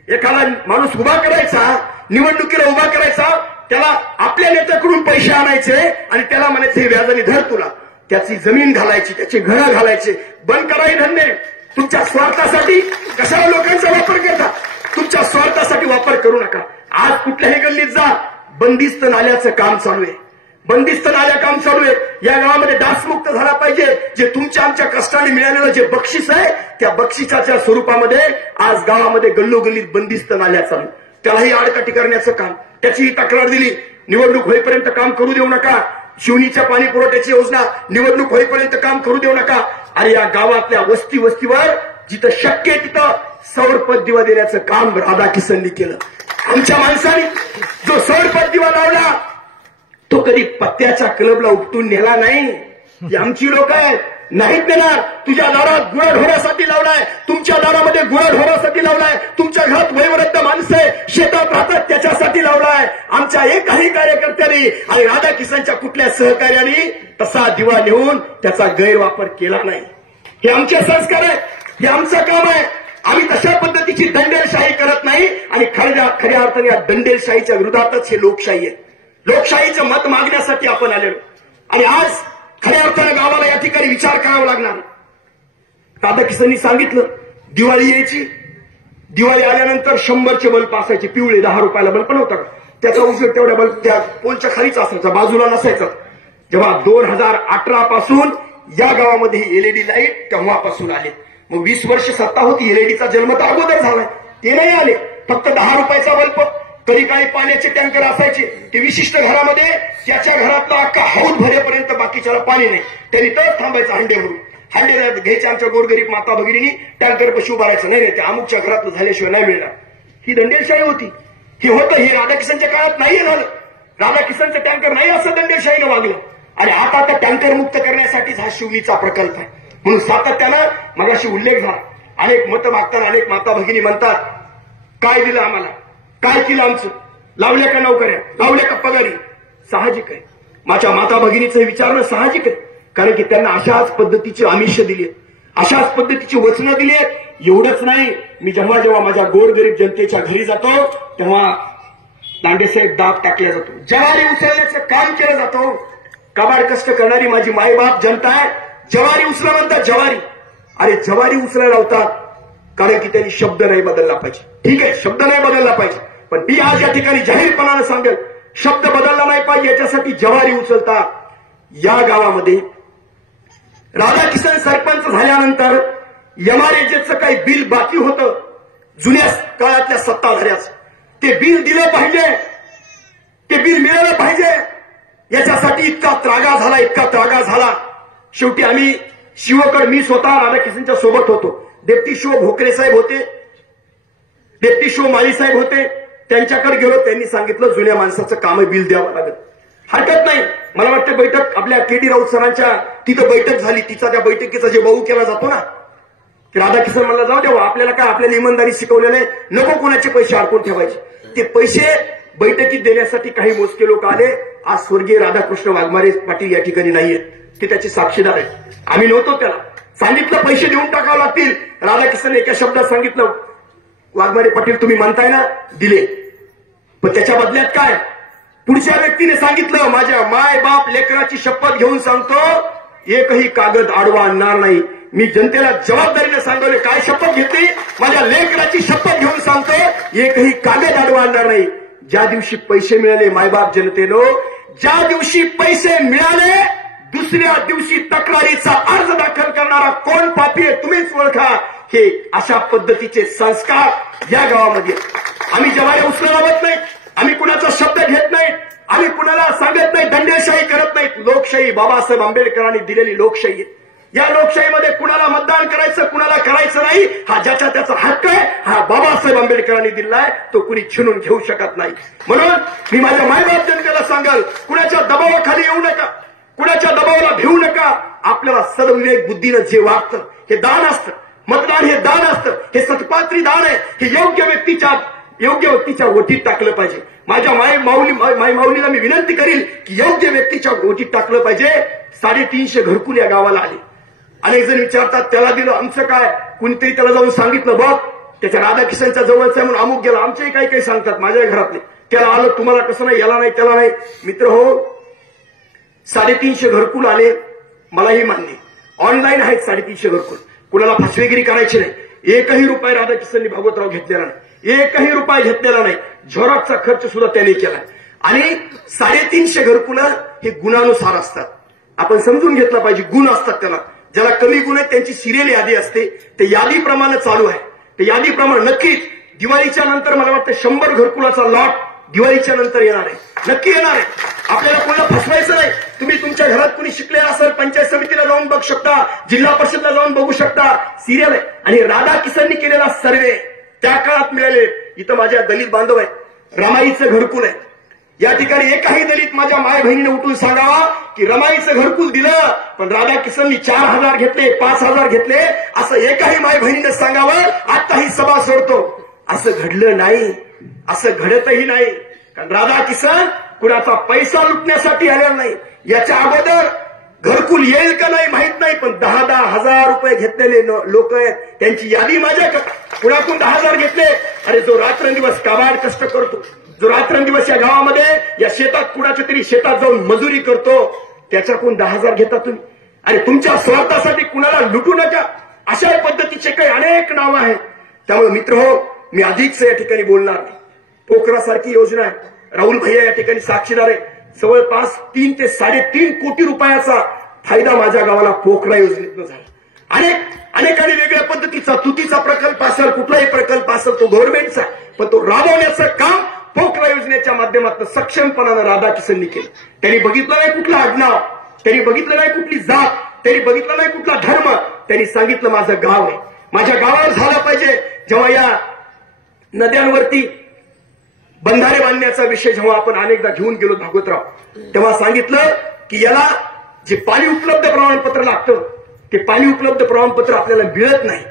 एखादा माणूस उभा करायचा, निवडणुकीला उभा करायचा, त्याला आपल्या नेत्याकडून पैसे आणायचे आणि त्याला म्हणायचे हे व्याजाने धर तुला. त्याची जमीन घालायची, त्याचे घरं घालायचे. बंद करा हे धंदे. तुमच्या स्वार्थासाठी कशाला लोकांचा वापर करता? तुमच्या स्वार्थासाठी वापर करू नका. आज कुठल्याही गल्लीत जा, बंदिस्त नाल्याचं काम चालू आहे, बंदिस्त नाल्या काम चालू आहे. या गावामध्ये डासमुक्त झाला पाहिजे. जे तुमच्या आमच्या कष्टाने मिळालेलं जे बक्षीस आहे त्या बक्षिसाच्या स्वरूपामध्ये आज गावामध्ये गल्लोगल्लीत बंदिस्त नाल्या चालू, त्यालाही आडकाठी करण्याचं काम, त्याचीही तक्रार दिली. निवडणूक होईपर्यंत काम करू देऊ नका. शिवणीच्या पाणी पुरवठ्याची योजना निवडणूक होईपर्यंत काम करू देऊ नका. आणि या गावातल्या वस्तीवर जिथं शक्य आहे तिथं सौरपत दिवा देण्याचं काम राधाकिसननी केलं. आमच्या माणसाने जो सौरपत दिवा लावला तो कधी पत्त्याच्या क्लबला उपटून नेला नाही. ही आमची लोक आहेत. नाहीत देणार. तुझ्या दारात गुराढोरासाठी लावलाय, तुमच्या दारामध्ये गुराढोरासाठी लावलाय, तुमच्या घरात वयोवृद्ध माणसं शेतात राहतात त्याच्यासाठी लावलाय. आमच्या एकही कार्यकर्त्यांनी आणि राधा किसनच्या कुठल्या सहकार्याने तसा दिवा नेऊन त्याचा गैरवापर केला नाही. हे आमचे संस्कार आहे, हे आमचं काम आहे. आम्ही तशा पद्धतीची दंडेलशाही करत नाही आणि खऱ्या अर्थाने या दंडेलशाहीच्या विरोधातच हे लोकशाही आहे. लोकशाहीचं मत मागण्यासाठी आपण आलेलो आणि आज खऱ्या अर्थाने गावाला या ठिकाणी विचार करावा लागणार. राधा किसननी सांगितलं दिवाळी यायची, दिवाळी आल्यानंतर 100चे बल्ब असायचे, पिवळे 10 रुपयाला बल्ब नव्हता का, त्याचा उपयोग तेवढ्या बल्ब त्या पोलच्या खालीच असायचा, बाजूला नसायचा. जेव्हा 2018 पासून या गावामध्ये एलईडी लाईट तेव्हापासून आले. मग 20 वर्ष सत्ता होती, एलईडीचा जन्म तर अगोदर झालाय, ते नाही आले. फक्त 10 रुपयाचा बल्ब, कधी काही पाण्याचे टँकर असायचे, ते विशिष्ट घरामध्ये त्याच्या घरातला अख्खा हौद भरेपर्यंत बाकीच्याला पाणी नाही, त्यांनी तर थांबायचं हंडेवरून. हंडे घ्यायचे आमच्या गोरगरीब माता भगिनींनी, टँकर पशी उभारायचं नाही, ते अमुकच्या घरातलं झाल्याशिवाय नाही मिळणार. ही दंडेलशाही होती. हे होतं, हे राधा किसनच्या काळात नाही झालं. राधा किसनचं टँकर नाही असं दंडेलशाहीनं वागलं आणि आता त्या टँकर मुक्त करण्यासाठीच हा शिवलीचा प्रकल्प आहे. म्हणून सातत्यानं मगाशी उल्लेख झाला, अनेक मतं मागताना अनेक माता भगिनी म्हणतात काय दिलं आम्हाला, काय केलं आमचं, लावल्या का नोकऱ्या, लावल्या का पगारी. साहजिक आहे, माझ्या माता भगिनीचं विचारणं साहजिक आहे, कारण की त्यांना अशाच पद्धतीची आमिष दिली आहेत, अशाच पद्धतीची वचनं दिली आहेत. एवढंच नाही, मी जेव्हा जेव्हा माझ्या गोरगरीब जनतेच्या घरी जातो तेव्हा लांडेसाहेब दाब टाकला जातो, ज्वारी उचलण्याचं काम केलं जातो. कबाड कष्ट करणारी माझी मायबाप जनता आहे, ज्वारी उचला म्हणतात, ज्वारी. अरे ज्वारी उचलायला लावतात कारण की त्यांनी शब्द नाही बदलला पाहिजे. ठीक आहे, शब्द नाही बदलला पाहिजे, पण मी आज या ठिकाणी जाहीरपणानं सांगेल, शब्द बदलला नाही पाहिजे याच्यासाठी ज्वारी उचलतात. या गावामध्ये राधा किसन सरपंच झाल्यानंतर एमआरएचचं काही बिल बाकी होतं जुन्या काळातल्या सत्ताधाऱ्याचं, ते बिल दिलं पाहिजे, ते बिल मिळालं पाहिजे. याच्यासाठी इतका त्रागा झाला, इतका त्रागा झाला. शेवटी आम्ही शिवकड, मी स्वतः राधा किसनच्या सोबत होतो, डेप्टी शिव भोकरे साहेब होते, डेप्टी शिव माळी साहेब होते, त्यांच्याकडे गेलो. त्यांनी सांगितलं जुन्या माणसाचं काम बिल द्यावं लागत. हरकत नाही, मला वाटतं बैठक आपल्या केडी राऊत सरांच्या तिथं बैठक झाली, तिचा त्या बैठकीचा जे बहु केला जातो ना, की राधा किसन मला जाऊ द्यावं, आपल्याला काय आपल्याला इमानदारी शिकवलेलं आहे, नको कोणाचे पैसे अडकून ठेवायचे. ते पैसे बैठकीत देण्यासाठी काही मोजके लोक आले. आज स्वर्गीय राधाकृष्ण वाघमारे पाटील या ठिकाणी नाहीये, ते त्याचे साक्षीदार आहेत. आम्ही नव्हतो, त्याला सांगितलं पैसे देऊन टाकावं लागतील. राधा किसन एका शब्दात सांगितलं, वाघमारे पाटील तुम्ही म्हणताय ना, दिले, पण त्याच्या बदल्यात काय. पुढच्या व्यक्तीने सांगितलं, माझ्या माय बाप लेकराची शपथ घेऊन सांगतो, एकही कागद आडवा आणणार नाही. मी जनतेला जबाबदारीने सांगवले, काय शपथ घेतली, माझ्या लेकराची शपथ घेऊन सांगतो, एकही कागद आडवा आणणार नाही. ज्या दिवशी पैसे मिळाले मायबाप जनतेनो, ज्या दिवशी पैसे मिळाले दुसऱ्या दिवशी तक्रारीचा अर्ज दाखल करणारा कोण पापी आहे तुम्हीच ओळखा. हे अशा पद्धतीचे संस्कार या गावामध्ये. आम्ही ज्वारी उचलून लावत नाही, आम्ही कुणाचा शब्द घेत नाही, आम्ही कुणाला सांगत नाही, दंडेशाही करत नाही. लोकशाही बाबासाहेब आंबेडकरांनी दिलेली लोकशाही आहे. या लोकशाहीमध्ये कुणाला मतदान करायचं, कुणाला करायचं नाही, हा ज्याचा त्याचा हक्क आहे, हा बाबासाहेब आंबेडकरांनी दिलाय, तो कुणी छिनून घेऊ शकत नाही. म्हणून मी माझ्या मायबाप जनतेला सांगाल, कुणाच्या दबावाखाली येऊ नका, कुणाच्या दबावाला भिवू नका. आपल्याला सद्विवेक बुद्धीनं जे वागतं हे दान असतं, मतदान हे दान असतं, हे सत्पात्री दान आहे. हे योग्य व्यक्तीच्या ओटीत टाकलं पाहिजे. माझ्या माऊलीला मी विनंती करील की योग्य व्यक्तीच्या ओटीत टाकलं पाहिजे. 350 घरकुल या गावाला आले. अनेक जण विचारतात त्याला दिलं, आमचं काय. कुणीतरी त्याला जाऊन सांगितलं, बघ त्याच्या राधा किसनच्या जवळचा आहे म्हणून अमुक गेला. आमचेही काही काही सांगतात, माझ्या घरातले, त्याला आलं, तुम्हाला कसं नाही, याला नाही, त्याला नाही. मित्र हो, 350 घरकुल आले, मलाही मान्य, ऑनलाईन आहेत 350 घरकुल. कुणाला फसवेगिरी करायची नाही. एकही रुपये राधा किसननी भागवतराव घेतलेला नाही, एकही रुपये घेतलेला नाही. झेरॉक्सचा खर्च सुद्धा त्याने केला. आणि 350 घरकुल हे गुणानुसार असतात, आपण समजून घेतलं पाहिजे. गुण असतात त्याला, ज्याला कमी गुण आहेत त्यांची सिरियल यादी असते, ते यादीप्रमाणे चालू आहे. ते यादीप्रमाणे नक्कीच दिवाळीच्या नंतर मला वाटतं 100 घरकुलाचा लॉट दिवाळीच्या नंतर येणार आहे, नक्की येणार आहे. आपल्याला कोणाला फसवायचं नाही. तुम्ही तुमच्या घरात कुणी शिकले असेल, पंचायत समितीला जाऊन बघू शकता, जिल्हा परिषदला जाऊन बघू शकता, सिरियल आहे. आणि राधा किसननी केलेला सर्वे त्या काळात मिळाले. इथं माझ्या दलित बांधव आहे, रमाईचं घरकुल आहे, या ठिकाणी एकही दलित माझ्या माय बहिणीने उठून सांगावा की रमाईचं घरकुल दिलं पण राधाकिशननी 4,000 घेतले, 5,000 घेतले, असं एकही माय बहिणीने सांगावं. आता ही सभा सोडतो. असं घडलं नाही, असं घडतही नाही. कारण राधाकिशन कुणाचा पैसा लुटण्यासाठी आलेला नाही. याच्या अगोदर घरकुल येईल का नाही माहित नाही, पण 10-10 हजार रुपये घेतलेले लोक आहेत. त्यांची यादी माझ्याकडे. कुणाकडून 10,000 घेतले? अरे जो रात्रंदिवस काबाड कष्ट करतो, जो रात्रंदिवस या गावामध्ये या शेतात कुणाच्या तरी शेतात जाऊन मजुरी करतो, त्याच्याकडून 10,000 घेता तुम्ही. अरे तुमच्या स्वार्थासाठी कुणाला लुटू नका. अशा पद्धतीचे काही अनेक नावं आहेत. त्यामुळे मित्र हो, मी अधिकच या ठिकाणी बोलणार नाही. पोखरासारखी योजना आहे. राहुल भैया या ठिकाणी साक्षीदार आहे. जवळपास 3 ते 3.5 कोटी रुपयाचा फायदा माझ्या गावाला पोखरा योजनेतून झाला. अनेकांनी वेगळ्या पद्धतीचा तुतीचा प्रकल्प असेल, कुठलाही प्रकल्प असेल, तो गव्हर्नमेंटचा, पण तो राबवण्याचं काम पोखरा योजनेच्या माध्यमातून सक्षमपणानं राधाकिशननी केलं. त्यांनी बघितलं नाही कुठला आडनाव, त्यांनी बघितलं नाही कुठली जात, त्यांनी बघितलं नाही कुठला धर्म. त्यांनी सांगितलं माझं गाव आहे, माझ्या गावावर झालं पाहिजे. जेव्हा या नद्यांवरती बंधारे बांधण्याचा विषय जेव्हा आपण अनेकदा घेऊन गेलो भागवतराव, तेव्हा सांगितलं की याला जे पाणी उपलब्ध प्रमाणपत्र लागतं, ते पाणी उपलब्ध प्रमाणपत्र आपल्याला मिळत नाही.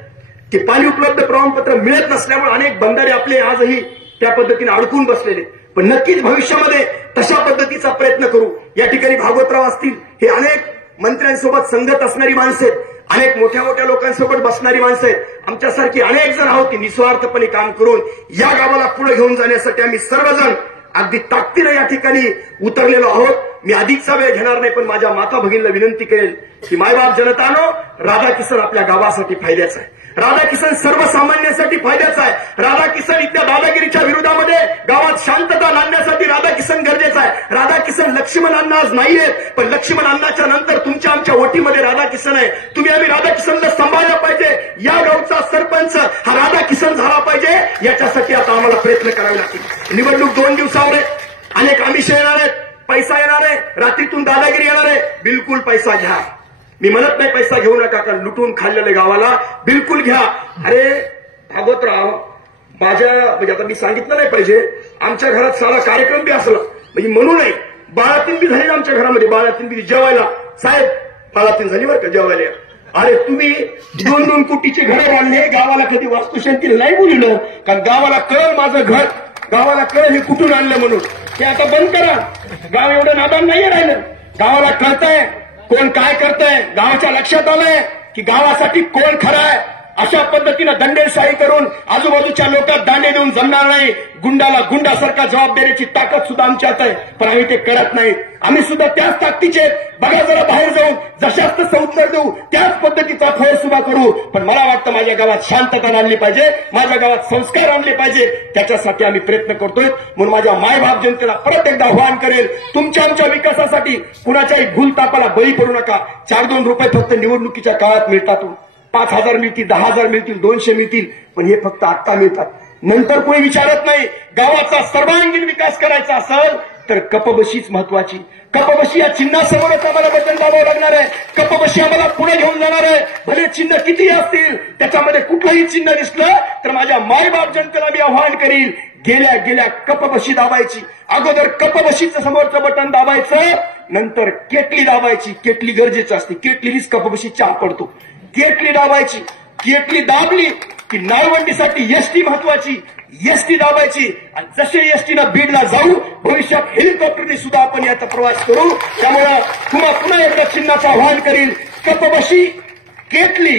ते पाणी उपलब्ध प्रमाणपत्र मिळत नसल्यामुळे अनेक बंधारे आपले आजही त्या पद्धतीने अडकून बसलेले. पण नक्कीच भविष्यामध्ये तशा पद्धतीचा प्रयत्न करू. या ठिकाणी भागवतराव असतील, हे अनेक मंत्र्यांसोबत संगत असणारी माणसं आहेत, अनेक मोठ्या मोठ्या लोकांसोबत बसणारी माणसं आहेत. आमच्यासारखी अनेक जण आहोत की निस्वार्थपणे काम करून या गावाला पुढे घेऊन जाण्यासाठी आम्ही सर्वजण अगदी ताकदीनं या ठिकाणी उतरलेलो आहोत. मी अधिकचा वेळ घेणार नाही, पण माझ्या माता भगिनीला विनंती करेल की मायबाप जनतानो, राधाकिशन आपल्या गावासाठी फायद्याचा आहे. राधाकिशन सर्वसामान्यांसाठी फायद्याचा आहे. राधाकिशन इथल्या दादागिरीच्या विरोधामध्ये गावात शांतता आणण्यासाठी राधाकिशन गरजेचा आहे. राधाकिशन लक्ष्मण अण्णा आज नाहीये, पण लक्ष्मण अण्णाच्या नंतर तुमच्या आमच्या वटीमध्ये राधाकिशन आहे. तुम्ही आम्ही राधाकिशनला सांभाळलं पाहिजे. या गावचा सरपंच हा राधाकिशन झाला पाहिजे. याच्यासाठी आता आम्हाला प्रयत्न करावे लागतील. निवडणूक 2 दिवसावर आहे. अनेक आमिष येणार आहेत, पैसा येणार आहे, रात्रीतून दादागिरी येणार आहे. बिलकुल पैसा घ्या. मी म्हणत नाही पैसा घेऊ नका, कारण लुटून खाल्लेल्या गावाला बिलकुल घ्या. अरे भागवतराव, माझ्या म्हणजे आता मी सांगितलं नाही पाहिजे, आमच्या घरात सारा कार्यक्रम बी असला म्हणजे म्हणू नये. बाळातीन बी झाली आमच्या घरामध्ये. बाळातीन बी जेवायला, साहेब बाळातीन झाली बरं का जेवायला. अरे तुम्ही 2-2 कोटीचे घर बांधले, गावाला कधी वास्तुशांती नाही बोललं, कारण गावाला कळलं माझं घर, गावाला कळलं हे कुठून आणलं म्हणून. ते आता बंद करा. गाव एवढं नादान नाहीये राहिलं. गावाला कळतंय कोण काय करतंय. गावाच्या लक्षात आलंय की गावासाठी कोण खरं आहे. अशा पद्धतीनं दंडेशाही करून आजूबाजूच्या लोकांना दांडे देऊन जमणार नाही. गुंडाला गुंडासारखा जबाब देण्याची ताकद सुद्धा आमच्यात आहे, पण आम्ही ते करत नाही. आम्ही सुद्धा त्याच ताकदीचे. बघा जरा बाहेर जाऊन जशाच तसं उत्तर देऊ, त्याच पद्धतीचा फळ सुद्धा करू. पण मला वाटतं माझ्या गावात शांतता आणली पाहिजे, माझ्या गावात संस्कार आणले पाहिजे. त्याच्यासाठी आम्ही प्रयत्न करतोय. म्हणून माझ्या मायबाप जनतेला परत एकदा आवाहन करेल, तुमच्या आमच्या विकासासाठी कुणाच्याही भूलतापाला बळी पडू नका. 4-2 रुपये फक्त निवडणुकीच्या काळात मिळतात. 5,000 मिळतील, 10,000 मिळतील, 200 मिळतील, पण हे फक्त आत्ता मिळतात. नंतर कोणी विचारत नाही. गावाचा सर्वांगीण विकास करायचा असेल तर कपबशीच महत्वाची. कपबशी या चिन्हासमोरच आम्हाला बटन दाबावं लागणार आहे. कपबशी आम्हाला पुढे घेऊन जाणार आहे. भले चिन्ह किती असतील, त्याच्यामध्ये कुठलंही चिन्ह दिसलं तर माझ्या मायबाप जनतेला मी आवाहन करील, गेल्या कपबशी दाबायची. अगोदर कपबशीचं समोरचं बटन दाबायचं, नंतर केटली दाबायची. केटली गरजेचं असते. केटलीच कपबशी चहा पडतो. केटली दाबायची. केटली दाबली की नाळवंडीसाठी एसटी महत्वाची. एसटी दाबायची. आणि जसे एसटीनं बीडला जाऊ, भविष्यात हेलिकॉप्टरने सुद्धा आपण याचा प्रवास करू. त्यामुळे पुन्हा एकदा चिन्हाचं आवाहन करील, कपबशी, केटली,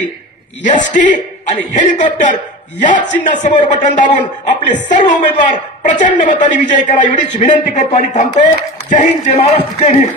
एसटी आणि हेलिकॉप्टर या चिन्हासमोर बटन दाबून आपले सर्व उमेदवार प्रचंड मताने विजय करा एवढीच विनंती करतो आणि थांबतो. जय हिंद, जय महाराष्ट्र, जय हिंद.